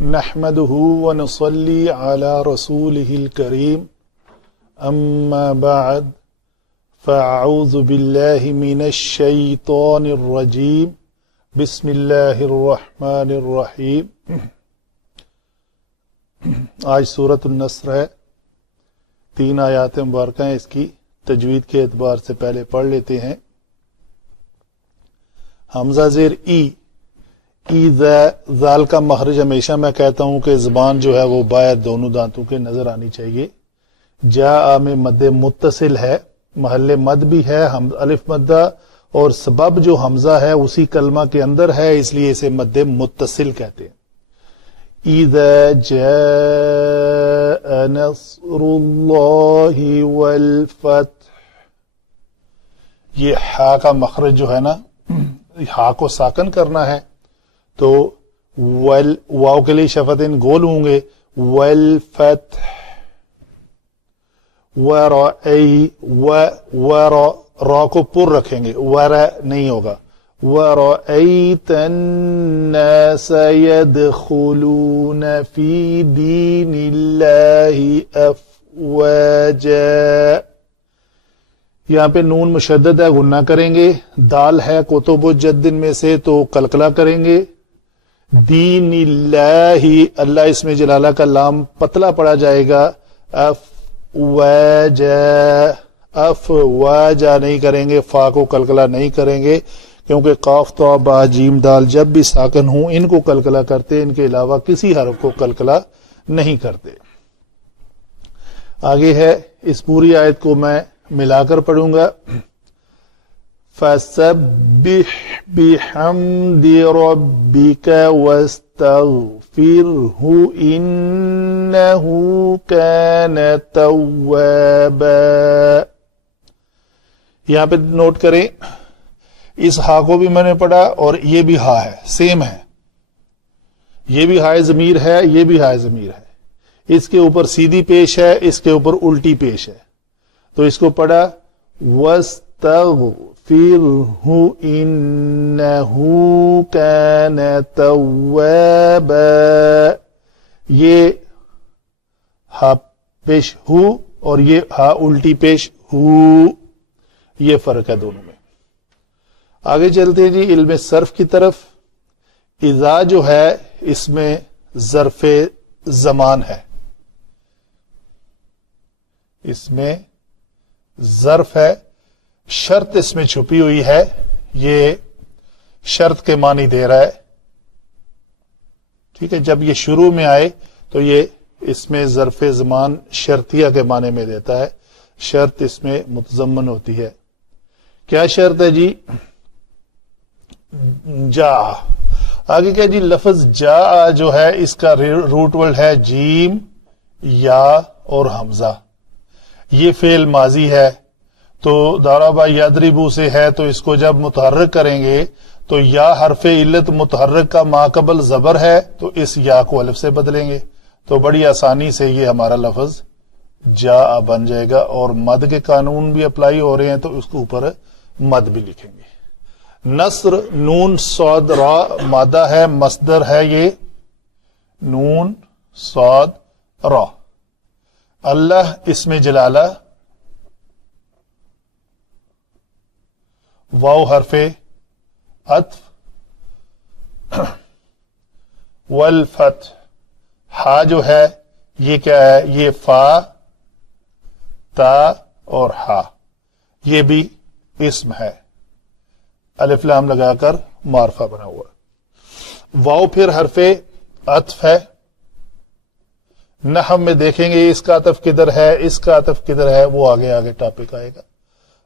نحمده ونصلي على رسوله الكريم أما بعد فأعوذ بالله من الشيطان الرجيم بسم الله الرحمن الرحيم. آج سورۃ النصر ہے، 3 آیات مبارکہ ہیں. اس کی تجوید کے اعتبار سے پہلے پڑھ لیتے ہیں. حمزہ زیر ای ذال کا مخرج ہمیشہ میں کہتا ہوں کہ زبان جو ہے وہ باہر دونوں دانتوں کے نظر آنی چاہیے. جاء میں مد متصل ہے، محل مد بھی ہے، الف مدہ، اور سبب جو حمزہ ہے اسی کلمہ کے اندر ہے، اس لیے اسے مد متصل کہتے ہیں. اذا جاء نصر اللہ والفتح، یہ ہا کا مخرج جو ہے نا، ہا کو ساکن کرنا ہے تو واو کے لیے شفتین گول ہوں گے. والفتح را کو پر رکھیں گے، ورا نہیں ہوگا. وَرَأَيْتَ النَّاسَ يَدْخُلُونَ فِي دِينِ اللَّهِ أَفْوَاجًا. یہاں پہ نون مشدد ہے، غنہ کریں گے. دال ہے کتب و جدن میں سے تو قلقلہ کریں گے. دین اللہ، اللہ اس میں جلالہ کا لام پتلا پڑا جائے گا. افواجا نہیں کریں گے، فا کو قلقلہ نہیں کریں گے، کیونکہ قاف تو با جیم دال جب بھی ساکن ہوں ان کو قلقلہ کرتے، ان کے علاوہ کسی حرف کو قلقلہ نہیں کرتے. آگے ہے، اس پوری آیت کو میں ملا کر پڑھوں گا. فَسَبِّحْ بِحَمْدِ رَبِّكَ وَاسْتَغْفِرْهُ إِنَّهُ كَانَ تَوَّابًا. یہاں پہ نوٹ کریں، اس ہا کو بھی میں نے پڑھا اور یہ بھی ہا ہے، سیم ہے. یہ بھی ہائے ضمیر ہے، یہ بھی ہائے ضمیر ہے. اس کے اوپر سیدھی پیش ہے، اس کے اوپر الٹی پیش ہے. تو اس کو پڑھا وَاسْتَغْفِرْهُ إِنَّهُ كَانَ تَوَّابًا. یہ ہا پیش ہو اور یہ ہا الٹی پیش ہو، یہ فرق ہے دونوں میں. آگے چلتے ہیں جی علم صرف کی طرف. اذا جو ہے اس میں ظرف زمان ہے، اس میں ظرف ہے، شرط اس میں چھپی ہوئی ہے، یہ شرط کے معنی دے رہا ہے. ٹھیک ہے، جب یہ شروع میں آئے تو یہ اس میں ظرف زمان شرطیہ کے معنی میں دیتا ہے. شرط اس میں متضمن ہوتی ہے. کیا شرط ہے جی؟ جا. آگے کیا جی؟ لفظ جا جو ہے اس کا روٹ ورڈ ہے جیم، یا اور حمزہ. یہ فعل ماضی ہے تو ضرب یضرب سے ہے، تو اس کو جب متحرک کریں گے تو یا حرف علت متحرک کا ما قبل زبر ہے تو اس یا کو الف سے بدلیں گے، تو بڑی آسانی سے یہ ہمارا لفظ جا بن جائے گا. اور مد کے قانون بھی اپلائی ہو رہے ہیں تو اس کے اوپر مد بھی لکھیں گے. نصر نون صاد را مادہ ہے، مصدر ہے یہ نون صاد را. اللہ اس میں جلالہ، واو حرف عطف، والفتح. ہا جو ہے یہ کیا ہے؟ یہ فا، تا اور ہا، یہ بھی اسم ہے، الف لام لگا کر معرفہ بنا ہوا. واو پھر حرف عطف ہے. نحو میں دیکھیں گے اس کا عطف کدھر ہے، اس کا عطف کدھر ہے، وہ آگے آگے ٹاپک آئے گا.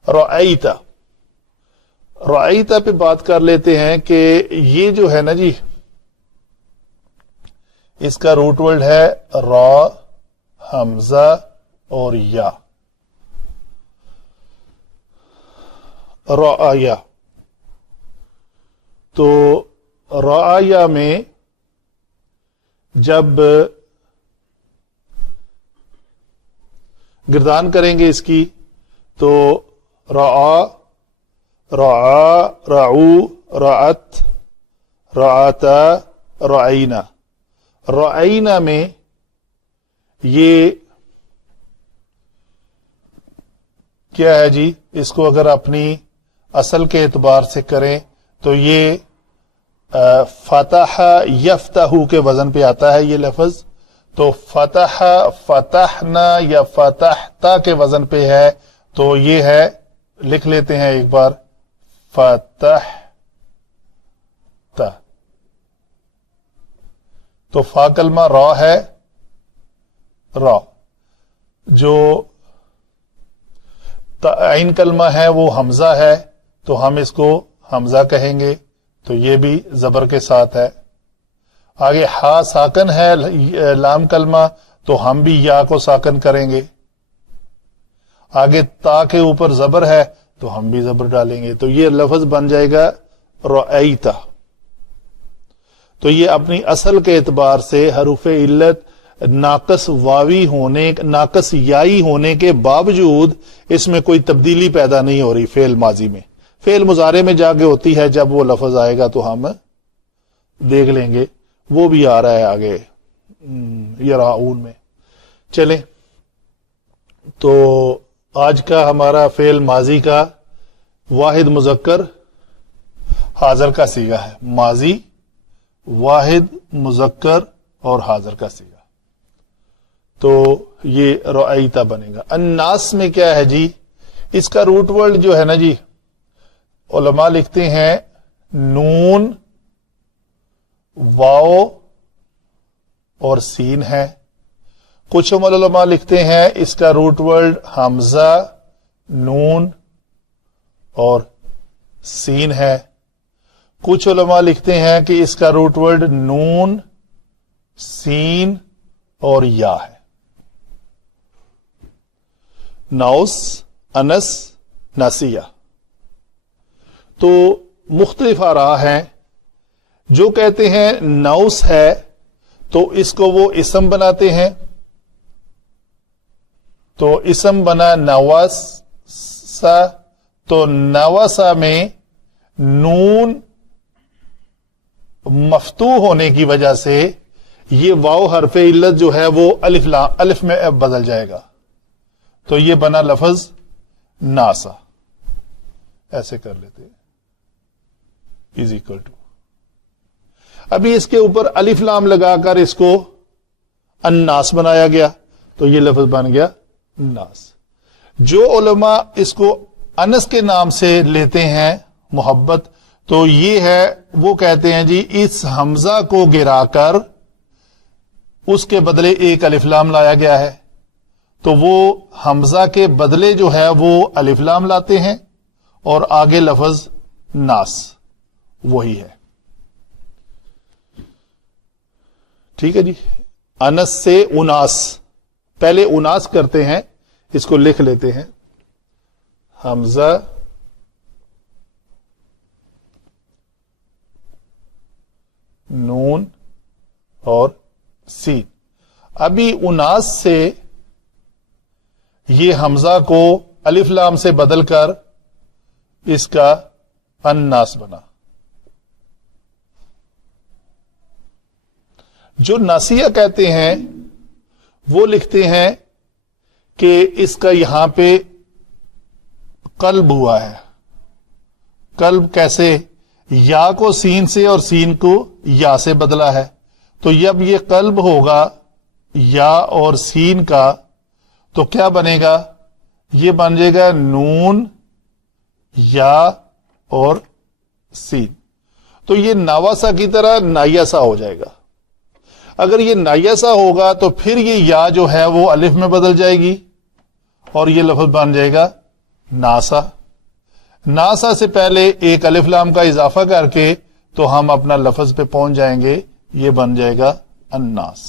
رأیت، رأیت پہ بات کر لیتے ہیں کہ یہ جو ہے نا جی، اس کا روٹ ورڈ ہے را، حمزہ اور یا. رأیا، تو رأیا میں جب گردان کریں گے اس کی تو رعا، رعا، رعو، رعت، رعتا، رعینا. رأینا میں یہ کیا ہے جی، اس کو اگر اپنی اصل کے اعتبار سے کریں تو یہ فتح یفتح کے وزن پہ آتا ہے یہ لفظ. تو فتح فتحنا یا فتحتا کے وزن پہ ہے، تو یہ ہے، لکھ لیتے ہیں ایک بار، فتحتا. تو فا کلمہ را ہے، را. جو عین کلمہ ہے وہ حمزہ ہے، تو ہم اس کو حمزہ کہیں گے، تو یہ بھی زبر کے ساتھ ہے. آگے ہا ساکن ہے لام کلمہ، تو ہم بھی یا کو ساکن کریں گے. آگے تا کے اوپر زبر ہے تو ہم بھی زبر ڈالیں گے، تو یہ لفظ بن جائے گا رأیتا. تو یہ اپنی اصل کے اعتبار سے حروف علت ناقص واوی ہونے، ناقص یائی ہونے کے باوجود اس میں کوئی تبدیلی پیدا نہیں ہو رہی فعل ماضی میں. فعل مضارع میں جا کے ہوتی ہے، جب وہ لفظ آئے گا تو ہم دیکھ لیں گے، وہ بھی آ رہا ہے آگے یراؤن میں. چلیں، تو آج کا ہمارا فعل ماضی کا واحد مذکر حاضر کا صیغہ ہے. ماضی واحد مذکر اور حاضر کا صیغہ، تو یہ رأیتا بنے گا. الناس میں کیا ہے جی، اس کا روٹ ورڈ جو ہے نا جی، علماء لکھتے ہیں نون واو اور سین ہے. کچھ علماء لکھتے ہیں اس کا روٹ ورڈ حمزہ نون اور سین ہے. کچھ علماء لکھتے ہیں کہ اس کا روٹ ورڈ نون سین اور یا ہے. ناؤس انس ناسیہ، تو مختلف آراء ہیں. جو کہتے ہیں نوس ہے تو اس کو وہ اسم بناتے ہیں، تو اسم بنا نواسا. تو نواسا میں نون مفتوح ہونے کی وجہ سے یہ واو حرف علت جو ہے وہ الف میں بدل جائے گا، تو یہ بنا لفظ ناسا. ایسے کر لیتے ہیں از اکول ٹو. ابھی اس کے اوپر الف لام لگا کر اس کو الناس بنایا گیا، تو یہ لفظ بن گیا ناس. جو علماء اس کو انس کے نام سے لیتے ہیں محبت، تو یہ ہے، وہ کہتے ہیں جی اس حمزہ کو گرا کر اس کے بدلے ایک الف لام لایا گیا ہے، تو وہ حمزہ کے بدلے جو ہے وہ الف لام لاتے ہیں، اور آگے لفظ ناس وہی ہے. ٹھیک ہے جی. انس سے اناس، پہلے اناس کرتے ہیں، اس کو لکھ لیتے ہیں. حمزہ نون اور سین. ابھی اناس سے یہ حمزہ کو الف لام سے بدل کر اس کا الناس بنا. جو ناسیہ کہتے ہیں وہ لکھتے ہیں کہ اس کا یہاں پہ قلب ہوا ہے. قلب کیسے؟ یا کو سین سے اور سین کو یا سے بدلا ہے، تو جب یہ قلب ہوگا یا اور سین کا تو کیا بنے گا؟ یہ بن جائے گا نون یا اور سین. تو یہ نواسا کی طرح نایاسا ہو جائے گا. اگر یہ نایاسا ہوگا تو پھر یہ یا جو ہے وہ الف میں بدل جائے گی اور یہ لفظ بن جائے گا ناسا. ناسا سے پہلے ایک الف لام کا اضافہ کر کے تو ہم اپنا لفظ پہ پہنچ جائیں گے، یہ بن جائے گا الناس.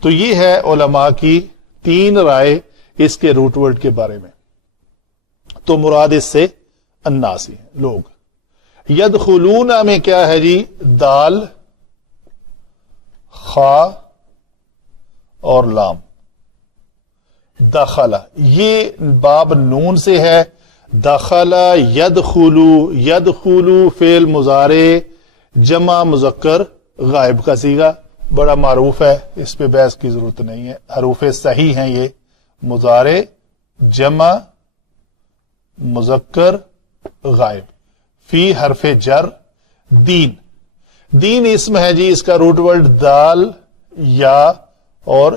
تو یہ ہے علماء کی 3 رائے اس کے روٹ ورڈ کے بارے میں. تو مراد اس سے الناس ہی ہیں لوگ. یدخلون میں کیا ہے جی؟ دال، خا اور لام. دخلا، یہ باب نون سے ہے. دخلا یدخلو، یدخلو فعل مضارع جمع مذکر غائب کا صیغہ بڑا معروف ہے، اس پہ بحث کی ضرورت نہیں ہے، حروف صحیح ہیں یہ، مضارع جمع مذکر غائب. فی حرف جر دین، دین اسم ہے جی، اس کا روٹ ورڈ دال یا اور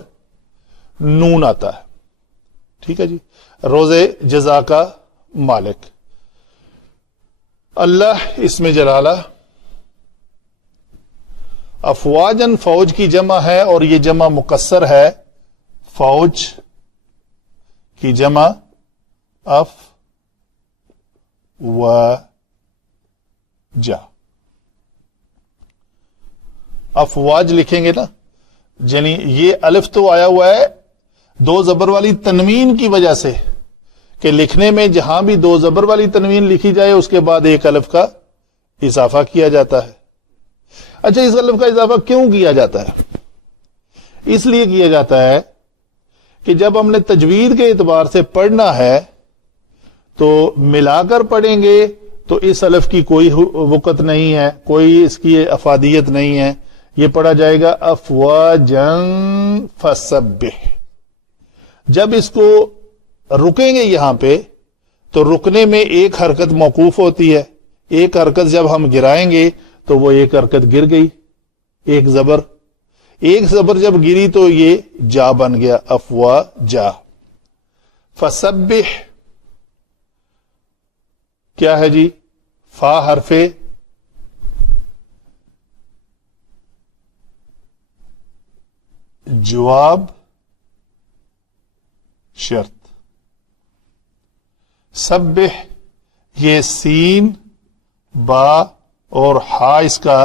نون آتا ہے. ٹھیک ہے جی. روزے جزا کا مالک، اللہ اسم جلالہ. افواجن فوج کی جمع ہے اور یہ جمع مکسر ہے، فوج کی جمع اف و جا. افواج لکھیں گے نا، یعنی یہ الف تو آیا ہوا ہے دو زبر والی تنوین کی وجہ سے، کہ لکھنے میں جہاں بھی دو زبر والی تنوین لکھی جائے اس کے بعد ایک الف کا اضافہ کیا جاتا ہے. اچھا، اس الف کا اضافہ کیوں کیا جاتا ہے؟ اس لیے کیا جاتا ہے کہ جب ہم نے تجوید کے اعتبار سے پڑھنا ہے تو ملا کر پڑھیں گے تو اس الف کی کوئی وقت نہیں ہے، کوئی اس کی افادیت نہیں ہے. یہ پڑھا جائے گا افواجن فسبح. جب اس کو رکیں گے یہاں پہ تو رکنے میں ایک حرکت موقوف ہوتی ہے، ایک حرکت جب ہم گرائیں گے تو وہ ایک حرکت گر گئی، ایک زبر جب گری تو یہ جا بن گیا، افوا جا. فسبح کیا ہے جی؟ فا حرف جواب شرط. سبح یہ سین با اور ہا اس کا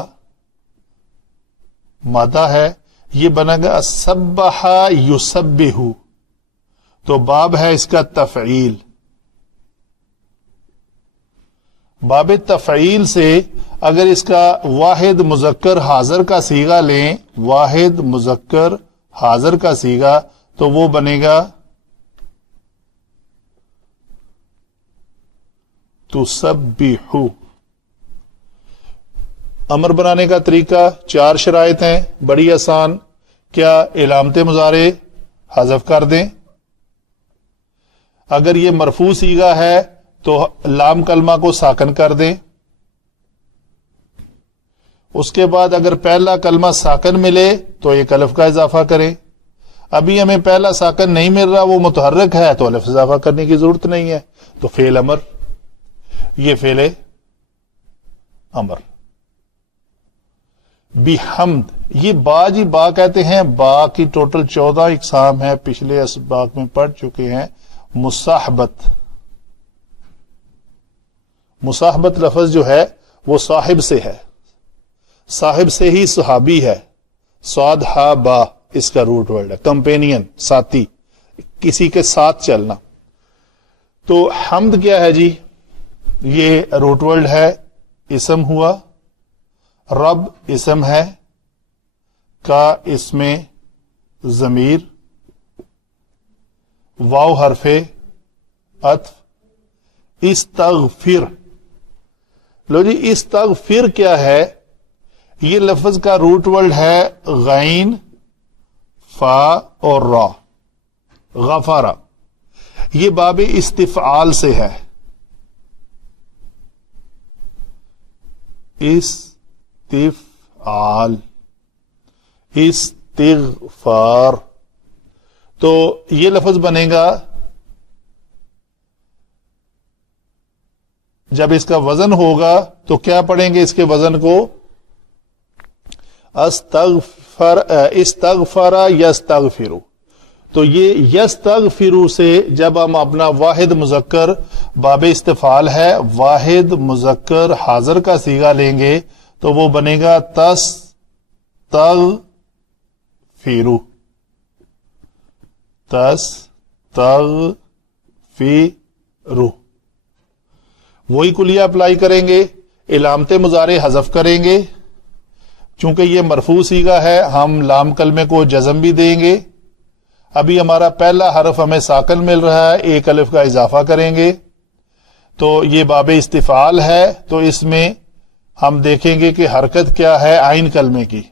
مادہ ہے، یہ بنا گا سبح یسبح، تو باب ہے اس کا تفعیل. باب تفعیل سے اگر اس کا واحد مذکر حاضر کا صیغہ لیں، واحد مذکر حاضر کا صیغہ، تو وہ بنے گا تسبح. امر بنانے کا طریقہ 4 شرائط ہیں، بڑی آسان. کیا علامت مضارع حذف کر دیں، اگر یہ مرفوع صیغہ ہے تو لام کلمہ کو ساکن کر دیں. اس کے بعد اگر پہلا کلمہ ساکن ملے تو ایک الف کا اضافہ کریں. ابھی ہمیں پہلا ساکن نہیں مل رہا، وہ متحرک ہے، تو الف اضافہ کرنے کی ضرورت نہیں ہے، تو فعل امر، یہ فعل امر. بحمد، یہ با جی با کہتے ہیں، با کی ٹوٹل 14 اقسام ہے، پچھلے اسباق میں پڑھ چکے ہیں. مصاحبت، مصاحبت لفظ جو ہے وہ صاحب سے ہے، صاحب سے ہی صحابی ہے. صاد ہا با اس کا روٹ ورڈ ہے، کمپینین، ساتھی، کسی کے ساتھ چلنا. تو حمد کیا ہے جی؟ یہ روٹ ورڈ ہے، اسم ہوا. رب اسم ہے، کا اس میں ضمیر، واو حرف عطف. استغفر، لو جی استغفر کیا ہے؟ یہ لفظ کا روٹ ورڈ ہے غین فا اور را، غفارہ. یہ باب استفعال سے ہے، استفعال، استغفار. تو یہ لفظ بنے گا، جب اس کا وزن ہوگا تو کیا پڑھیں گے اس کے وزن کو؟ استغفر یستغفر. تو یہ یستغفر سے جب ہم اپنا واحد مذکر، باب استفعال ہے، واحد مذکر حاضر کا صیغہ لیں گے تو وہ بنے گا تستغفر. وہی کلیہ اپلائی کریں گے، علامت مضارع حذف کریں گے. چونکہ یہ مرفوع صیغہ ہے ہم لام کلمے کو جزم بھی دیں گے. ابھی ہمارا پہلا حرف ہمیں ساکن مل رہا ہے، ایک الف کا اضافہ کریں گے. تو یہ باب استفعال ہے تو اس میں ہم دیکھیں گے کہ حرکت کیا ہے عین کلمے کی.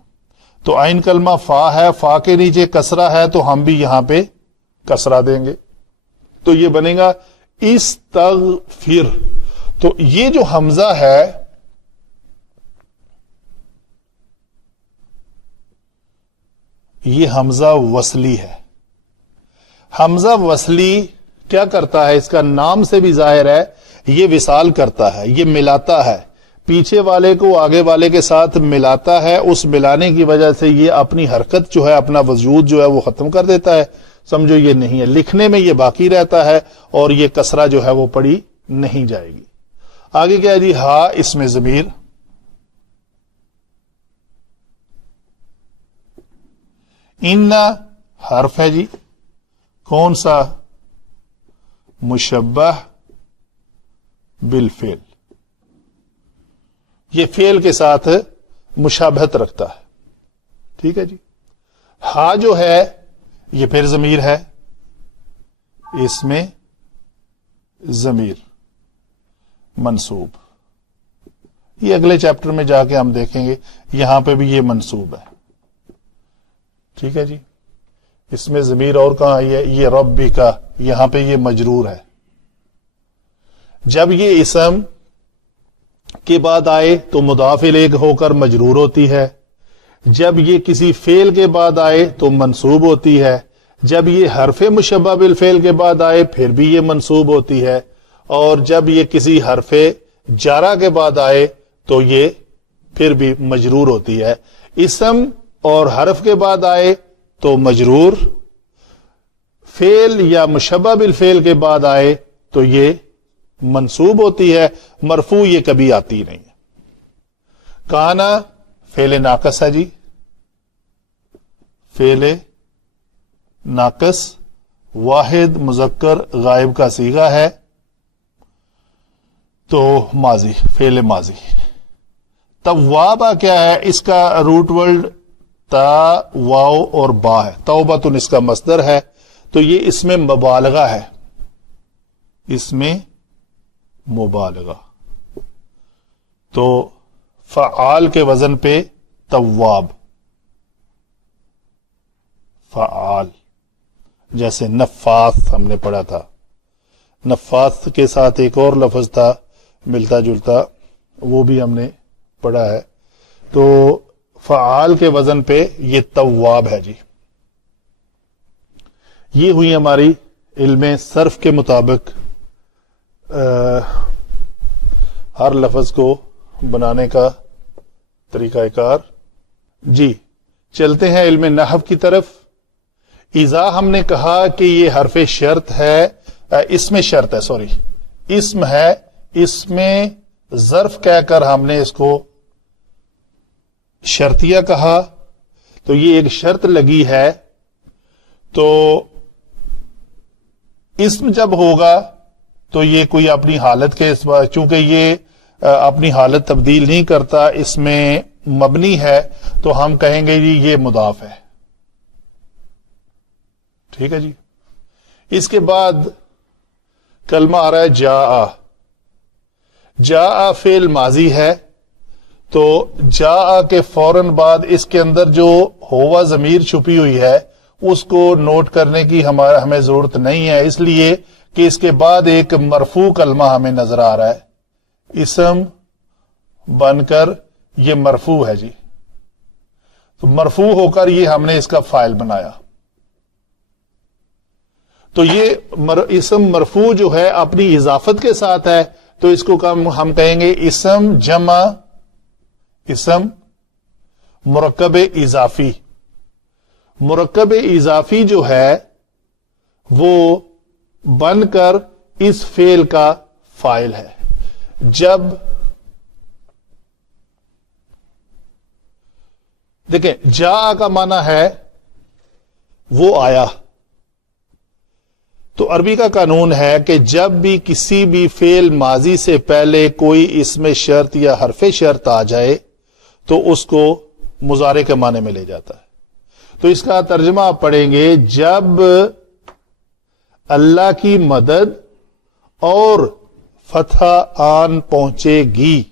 تو عین کلمہ فا ہے، فا کے نیچے کسرہ ہے تو ہم بھی یہاں پہ کسرہ دیں گے. تو یہ بنے گا استغفر. تو یہ جو حمزہ ہے یہ حمزہ وصلی ہے. حمزہ وصلی کیا کرتا ہے؟ اس کا نام سے بھی ظاہر ہے، یہ وصال کرتا ہے، یہ ملاتا ہے، پیچھے والے کو آگے والے کے ساتھ ملاتا ہے. اس ملانے کی وجہ سے یہ اپنی حرکت جو ہے، اپنا وجود جو ہے وہ ختم کر دیتا ہے. سمجھو یہ نہیں ہے، لکھنے میں یہ باقی رہتا ہے اور یہ کسرہ جو ہے وہ پڑی نہیں جائے گی. آگے کیا ہے جی؟ ہا اسم ضمیر. ان حرف ہے جی، کون سا؟ مشبہ بالفعل. یہ فعل کے ساتھ مشابہت رکھتا ہے. ٹھیک ہے جی. ہا جو ہے یہ پھر ضمیر ہے، اس میں ضمیر منصوب. یہ اگلے چیپٹر میں جا کے ہم دیکھیں گے، یہاں پہ بھی یہ منصوب ہے. ٹھیک ہے جی. اس میں ضمیر اور کہاں آئی ہے؟ یہ ربی کا، یہاں پہ یہ مجرور ہے. جب یہ اسم کے بعد آئے تو مضاف الیہ ہو کر مجرور ہوتی ہے. جب یہ کسی فعل کے بعد آئے تو منصوب ہوتی ہے. جب یہ حرف مشبہ بالفعل کے بعد آئے پھر بھی یہ منصوب ہوتی ہے. اور جب یہ کسی حرف جارہ کے بعد آئے تو یہ پھر بھی مجرور ہوتی ہے. اسم اور حرف کے بعد آئے تو مجرور، فعل یا مشبہ بالفعل کے بعد آئے تو یہ منصوب ہوتی ہے. مرفوع یہ کبھی آتی نہیں ہے. کانا فعل ناقص ہے جی، فعل ناقص واحد مذکر غائب کا صیغہ ہے تو ماضی، فعل ماضی. توابہ کیا ہے؟ اس کا روٹ ورڈ تا واو اور با ہے. توبۃ اس کا مصدر ہے تو یہ اس میں مبالغہ ہے، اس میں مبالغہ. تو فعال کے وزن پہ تواب، فعال. جیسے نفاس ہم نے پڑھا تھا، نفاس کے ساتھ ایک اور لفظ تھا ملتا جلتا، وہ بھی ہم نے پڑھا ہے. تو فعال کے وزن پہ یہ تواب ہے جی. یہ ہوئی ہماری علم صرف کے مطابق ہر لفظ کو بنانے کا طریقہ کار. جی چلتے ہیں علم نحو کی طرف. اذا ہم نے کہا کہ یہ حرف شرط ہے، اسم شرط ہے، سوری اسم ہے، اس میں ظرف کہہ کر ہم نے اس کو شرطیہ کہا. تو یہ ایک شرط لگی ہے. تو اسم جب ہوگا تو یہ کوئی اپنی حالت کے چونکہ یہ اپنی حالت تبدیل نہیں کرتا، اس میں مبنی ہے تو ہم کہیں گے جی یہ مضاف ہے. ٹھیک ہے جی. اس کے بعد کلمہ آ رہا ہے جاء. جاء فعل ماضی ہے تو جاء کے فوراً بعد اس کے اندر جو ہوا ضمیر چھپی ہوئی ہے اس کو نوٹ کرنے کی ہمیں ضرورت نہیں ہے، اس لیے کہ اس کے بعد ایک مرفوع کلمہ ہمیں نظر آ رہا ہے، اسم بن کر یہ مرفوع ہے جی. تو مرفوع ہو کر یہ ہم نے اس کا فاعل بنایا. تو یہ اسم مرفوع جو ہے اپنی اضافت کے ساتھ ہے تو اس کو ہم کہیں گے اسم جمع اسم مرکب اضافی. مرکب اضافی جو ہے وہ بن کر اس فعل کا فاعل ہے. جب دیکھیں جاء کا معنی ہے وہ آیا، تو عربی کا قانون ہے کہ جب بھی کسی بھی فعل ماضی سے پہلے کوئی اسم شرط یا حرف شرط آ جائے تو اس کو مضارع کے معنی میں لے جاتا ہے. تو اس کا ترجمہ آپ پڑھیں گے جب اللہ کی مدد اور فتح آن پہنچے گی.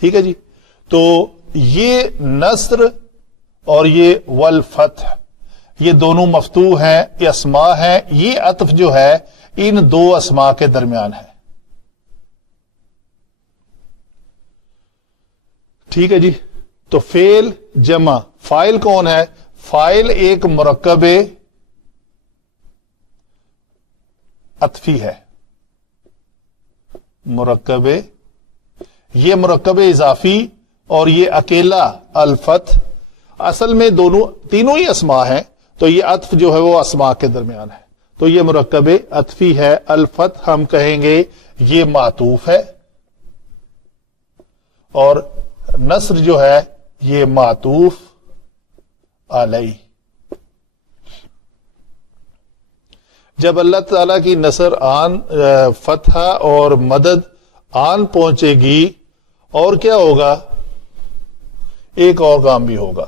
ٹھیک ہے جی. تو یہ نصر اور یہ والفتح یہ دونوں مفتوح ہیں، یہ اسماء ہیں. یہ عطف جو ہے ان دو اسماء کے درمیان ہے. ٹھیک ہے جی. تو فعل جمع فاعل کون ہے؟ فاعل ایک مرکب عطفی ہے. مرکب، یہ مرکب اضافی اور یہ اکیلا الفتح، اصل میں تینوں ہی اسماء ہیں. تو یہ عطف جو ہے وہ اسماء کے درمیان ہے. تو یہ مرکب عطفی ہے. الفتح ہم کہیں گے یہ معطوف ہے، اور نصر جو ہے یہ معطوف علیہ. جب اللہ تعالی کی نصر آن فتح اور مدد آن پہنچے گی، اور کیا ہوگا؟ ایک اور کام بھی ہوگا.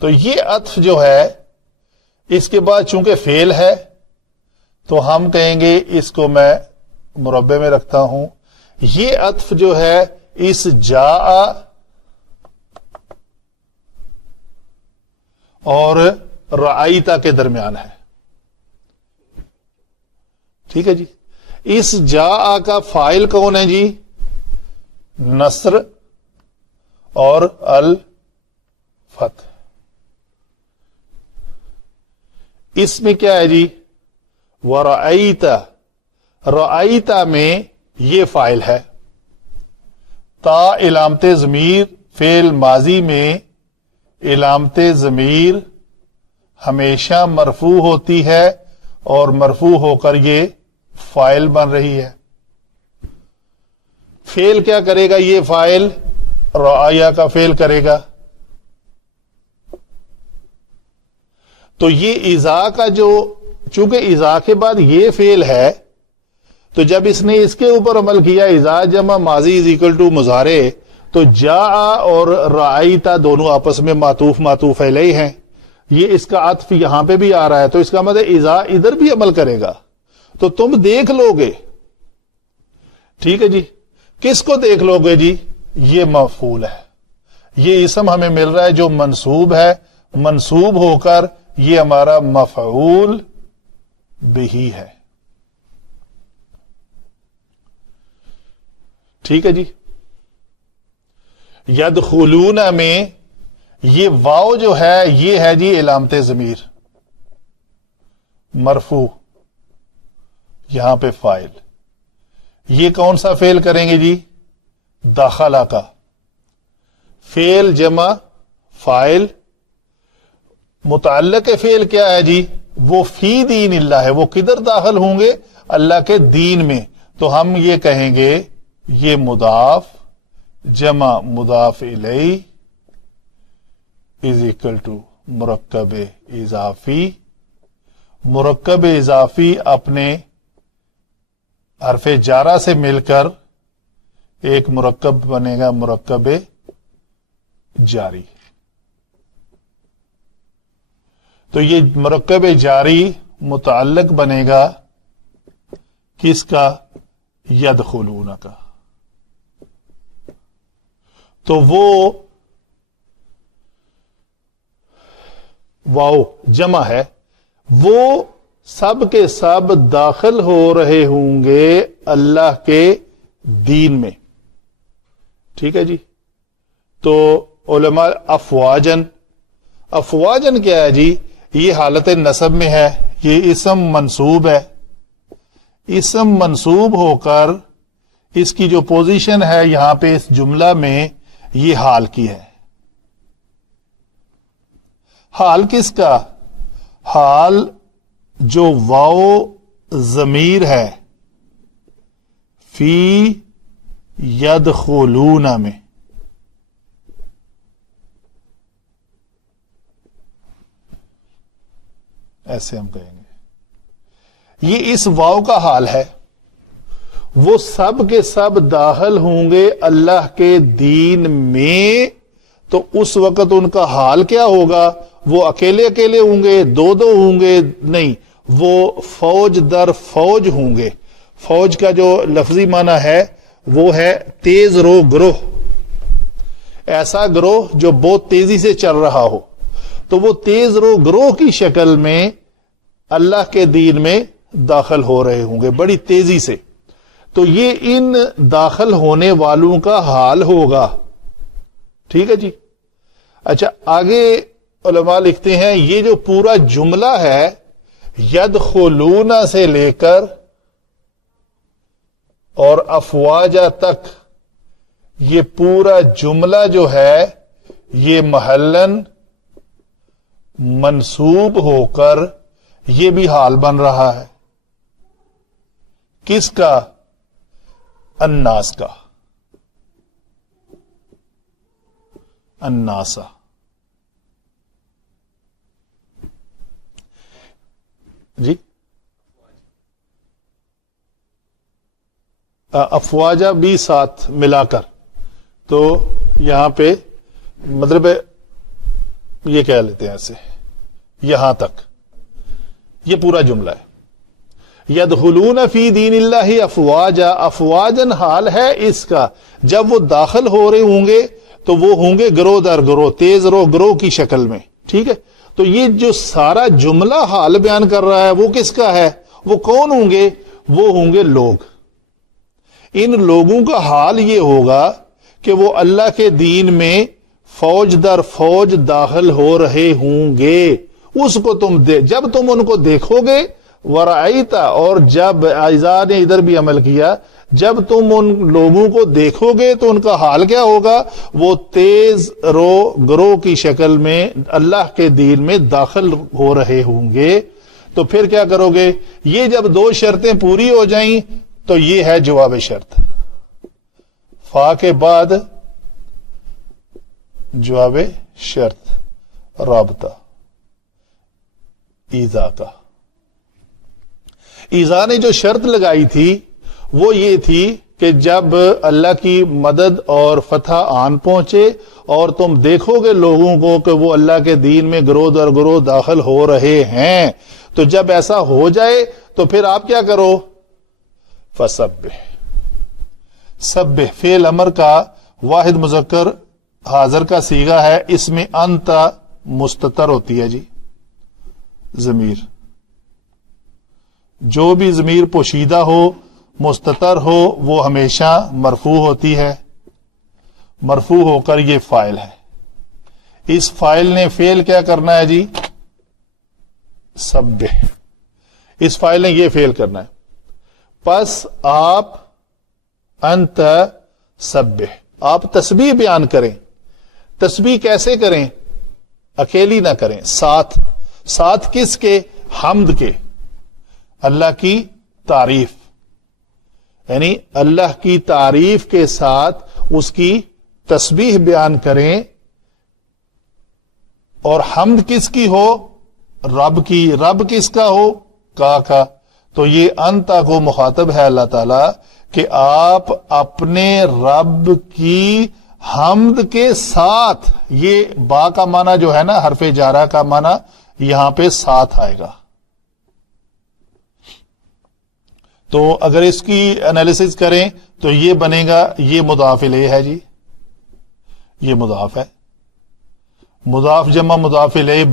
تو یہ عطف جو ہے اس کے بعد چونکہ فعل ہے تو ہم کہیں گے، اس کو میں مربع میں رکھتا ہوں، یہ عطف جو ہے اس جاء اور رأیتا کے درمیان ہے. ٹھیک ہے جی. اس جاء کا فاعل کون ہے جی؟ نصر اور الفتح. اس میں کیا ہے جی؟ وَرَأَيْتَ، رأیتا میں یہ فاعل ہے. تا علامت ضمیر، فعل ماضی میں علامت ضمیر ہمیشہ مرفوع ہوتی ہے اور مرفوع ہو کر یہ فاعل بن رہی ہے. فعل کیا کرے گا؟ یہ فاعل رعایا کا فعل کرے گا. تو یہ اذا کا جو، چونکہ اذا کے بعد یہ فعل ہے تو جب اس نے اس کے اوپر عمل کیا، اذا جمع ماضی از اکول ٹو مضارع، تو جاء اور رأیتا دونوں آپس میں معطوف علیہ ہیں. یہ اس کا عطف یہاں پہ بھی آ رہا ہے، تو اس کا مطلب اذا ادھر بھی عمل کرے گا تو تم دیکھ لو گے. ٹھیک ہے جی. کس کو دیکھ لو گے جی؟ یہ مفعول ہے. یہ اسم ہمیں مل رہا ہے جو منصوب ہے، منصوب ہو کر یہ ہمارا مفعول بہی ہے. ٹھیک ہے جی. یدخلون میں یہ واو جو ہے یہ ہے جی علامت ضمیر مرفوع، یہاں پہ فاعل. یہ کون سا فعل کریں گے جی؟ داخلہ کا. فعل جمع فاعل، متعلق فعل کیا ہے جی؟ وہ فی دین اللہ ہے. وہ کدھر داخل ہوں گے؟ اللہ کے دین میں. تو ہم یہ کہیں گے یہ مضاف جمع مضاف الیہ از اکول ٹو مرکب اضافی. مرکب اضافی اپنے حرف جارہ سے مل کر ایک مرکب بنے گا، مرکب جاری. تو یہ مرکب جاری متعلق بنے گا کس کا؟ یدخلون کا. تو وہ واو جمع ہے، وہ سب کے سب داخل ہو رہے ہوں گے اللہ کے دین میں. ٹھیک ہے جی. تو علماء افواجن، افواجن کیا ہے جی؟ یہ حالت نصب میں ہے، یہ اسم منصوب ہے. اسم منصوب ہو کر اس کی جو پوزیشن ہے یہاں پہ اس جملہ میں یہ حال کی ہے. حال کس کا؟ حال جو واو ضمیر ہے فی یدخلون میں. ایسے ہم کہیں گے یہ اس واو کا حال ہے. وہ سب کے سب داخل ہوں گے اللہ کے دین میں. تو اس وقت ان کا حال کیا ہوگا؟ وہ اکیلے اکیلے ہوں گے، دو دو ہوں گے؟ نہیں، وہ فوج در فوج ہوں گے. فوج کا جو لفظی معنی ہے وہ ہے تیز رو گروہ. ایسا گروہ جو بہت تیزی سے چل رہا ہو، تو وہ تیز رو گروہ کی شکل میں اللہ کے دین میں داخل ہو رہے ہوں گے بڑی تیزی سے. تو یہ ان داخل ہونے والوں کا حال ہوگا. ٹھیک ہے جی. اچھا، آگے علماء لکھتے ہیں یہ جو پورا جملہ ہے یدخلون سے لے کر اور افواجہ تک، یہ پورا جملہ جو ہے یہ محلن منصوب ہو کر یہ بھی حال بن رہا ہے. کس کا؟ الناس کا. الناسا. جی، افواجہ بھی ساتھ ملا کر، تو یہاں پہ مطلب یہ کہہ لیتے ہیں ایسے، یہاں تک یہ پورا جملہ ہے. یدخلون فی دین اللہ افواجا، افواجن حال ہے اس کا، جب وہ داخل ہو رہے ہوں گے تو وہ ہوں گے گروہ در گروہ، تیز رو گروہ کی شکل میں. ٹھیک ہے. تو یہ جو سارا جملہ حال بیان کر رہا ہے وہ کس کا ہے؟ وہ کون ہوں گے؟ وہ ہوں گے لوگ. ان لوگوں کا حال یہ ہوگا کہ وہ اللہ کے دین میں فوج در فوج داخل ہو رہے ہوں گے. اس کو جب تم ان کو دیکھو گے، ورائیتا، اور جب ایزا نے ادھر بھی عمل کیا، جب تم ان لوگوں کو دیکھو گے تو ان کا حال کیا ہوگا؟ وہ تیز رو گروہ کی شکل میں اللہ کے دین میں داخل ہو رہے ہوں گے. تو پھر کیا کرو گے؟ یہ جب دو شرطیں پوری ہو جائیں تو یہ ہے جواب شرط. فا کے بعد جواب شرط، رابطہ ایزا کا. ایزا نے جو شرط لگائی تھی وہ یہ تھی کہ جب اللہ کی مدد اور فتح آن پہنچے اور تم دیکھو گے لوگوں کو کہ وہ اللہ کے دین میں گروہ در گروہ داخل ہو رہے ہیں، تو جب ایسا ہو جائے تو پھر آپ کیا کرو؟ فسبح. سبح فعل امر کا واحد مذکر حاضر کا صیغہ ہے، اس میں انت مستتر ہوتی ہے جی ضمیر. جو بھی ضمیر پوشیدہ ہو، مستتر ہو، وہ ہمیشہ مرفوع ہوتی ہے. مرفوع ہو کر یہ فاعل ہے. اس فاعل نے فعل کیا کرنا ہے جی؟ سبح. اس فاعل نے یہ فعل کرنا ہے. پس آپ انت سبح، آپ تسبیح بیان کریں. تسبیح کیسے کریں؟ اکیلی نہ کریں، ساتھ کس کے؟ حمد کے، اللہ کی تعریف. یعنی اللہ کی تعریف کے ساتھ اس کی تسبیح بیان کریں. اور حمد کس کی ہو؟ رب کی. رب کس کا ہو؟ کا. تو یہ انتا کو مخاطب ہے اللہ تعالی کہ آپ اپنے رب کی حمد کے ساتھ، یہ با کا معنی جو ہے نا حرف جارہ کا معنی یہاں پہ ساتھ آئے گا. تو اگر اس کی انالیسز کریں تو یہ بنے گا، یہ مضاف الیہ ہے جی، یہ مضاف ہے. مضاف جمع مضاف الیہ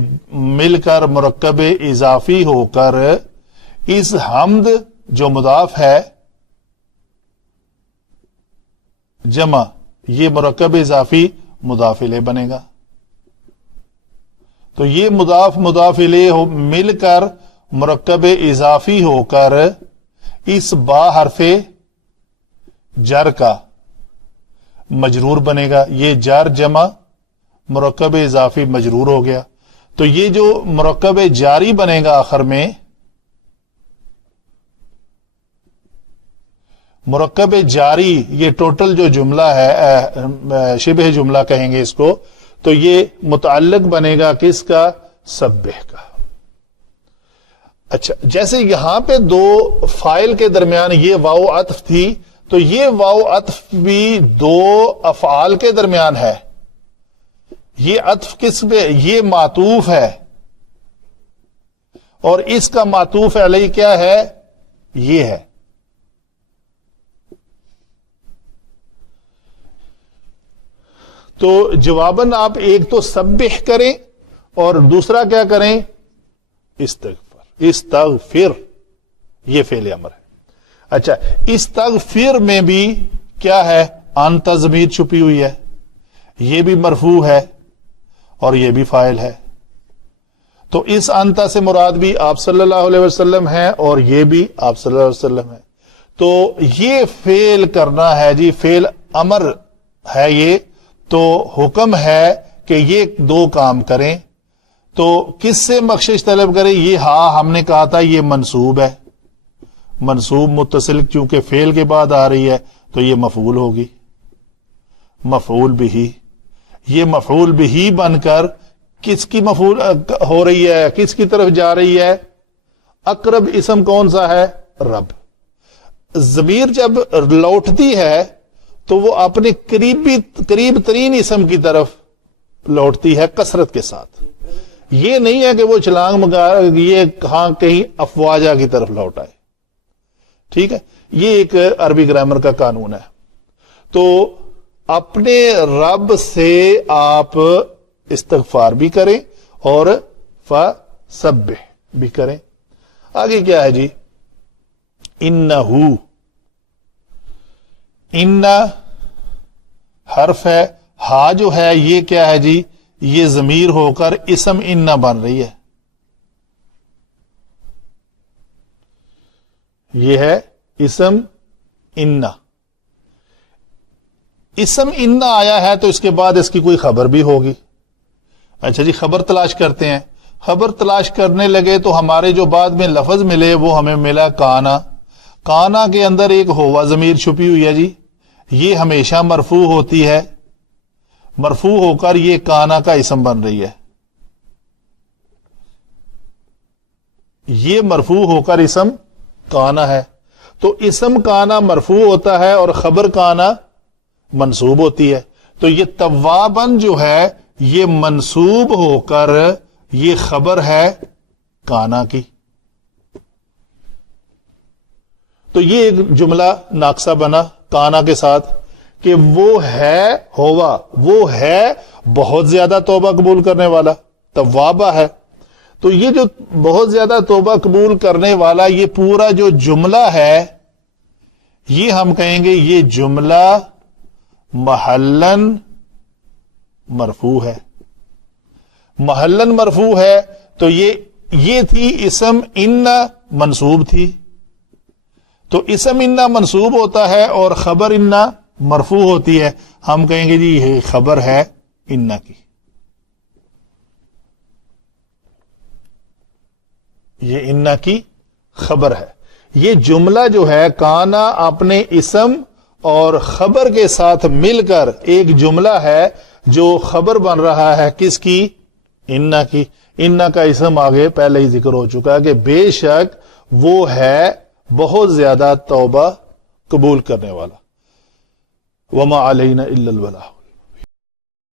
مل کر مرکب اضافی ہو کر اس حمد جو مضاف ہے جمع، یہ مرکب اضافی مضاف الیہ بنے گا. تو یہ مضاف الیہ مل کر مرکب اضافی ہو کر اس با حرف جر کا مجرور بنے گا. یہ جر جمع مرکب اضافی مجرور ہو گیا. تو یہ جو مرکب جاری بنے گا آخر میں، مرکب جاری، یہ ٹوٹل جو جملہ ہے شبہ جملہ کہیں گے اس کو، تو یہ متعلق بنے گا کس کا؟ سبح کا. اچھا، جیسے یہاں پہ دو فاعل کے درمیان یہ واو عطف تھی، تو یہ واو عطف بھی دو افعال کے درمیان ہے. یہ عطف کس پہ؟ یہ معطوف ہے، اور اس کا معطوف علیہ کیا ہے؟ یہ ہے. تو جواباً آپ ایک تو سبح کریں اور دوسرا کیا کریں؟ استغفر. یہ فعل امر ہے. اچھا، استغفر میں بھی کیا ہے؟ انت ضمیر چھپی ہوئی ہے، یہ بھی مرفوع ہے اور یہ بھی فاعل ہے. تو اس انتا سے مراد بھی آپ صلی اللہ علیہ وسلم ہے اور یہ بھی آپ صلی اللہ علیہ وسلم ہے. تو یہ فعل کرنا ہے جی، فعل امر ہے یہ. تو حکم ہے کہ یہ دو کام کریں. تو کس سے بخشش طلب کریں؟ یہ ہم نے کہا تھا یہ منصوب ہے. منصوب متصل چونکہ فعل کے بعد آ رہی ہے تو یہ مفعول ہوگی، مفعول بھی. یہ مفعول بھی بن کر کس کی مفعول ہو رہی ہے؟ کس کی طرف جا رہی ہے؟ اقرب اسم کون سا ہے؟ رب. ضمیر جب لوٹتی ہے تو وہ اپنے قریب ترین اسم کی طرف لوٹتی ہے کثرت کے ساتھ. یہ نہیں ہے کہ وہ چھلانگ مگا یہ کہیں افواجہ کی طرف لوٹ آئے. ٹھیک ہے، یہ ایک عربی گرامر کا قانون ہے. تو اپنے رب سے آپ استغفار بھی کریں اور فسبح بھی کریں. آگے کیا ہے جی؟ انہو. ان حرف ہے، ہا جو ہے یہ کیا ہے جی؟ یہ ضمیر ہو کر اسم ان بن رہی ہے. یہ ہے اسم ان. اسم ان آیا ہے تو اس کے بعد اس کی کوئی خبر بھی ہوگی. اچھا جی، خبر تلاش کرتے ہیں. خبر تلاش کرنے لگے تو ہمارے جو بعد میں لفظ ملے وہ ہمیں ملا کانا. کانا کے اندر ایک ہوا ضمیر چھپی ہوئی ہے جی، یہ ہمیشہ مرفوع ہوتی ہے. مرفوع ہو کر یہ کانا کا اسم بن رہی ہے. یہ مرفوع ہو کر اسم کانا ہے. تو اسم کانا مرفوع ہوتا ہے اور خبر کانا منصوب ہوتی ہے. تو یہ توابن جو ہے یہ منصوب ہو کر یہ خبر ہے کانا کی. تو یہ ایک جملہ ناقصہ بنا کانا کے ساتھ کہ وہ ہے ہوا، وہ ہے بہت زیادہ توبہ قبول کرنے والا، توابہ ہے. تو یہ جو بہت زیادہ توبہ قبول کرنے والا یہ پورا جو جملہ ہے یہ ہم کہیں گے یہ جملہ محلن مرفوع ہے. محلن مرفوع ہے تو یہ تھی اسم ان منصوب تھی. تو اسم ان منصوب ہوتا ہے اور خبر ان مرفوع ہوتی ہے. ہم کہیں گے جی یہ خبر ہے ان کی. یہ ان کی خبر ہے. یہ جملہ جو ہے کانا اپنے اسم اور خبر کے ساتھ مل کر ایک جملہ ہے جو خبر بن رہا ہے کس کی؟ ان کی. ان کا اسم آگے پہلے ہی ذکر ہو چکا ہے کہ بے شک وہ ہے بہت زیادہ توبہ قبول کرنے والا. وما علینا الا البلاغ.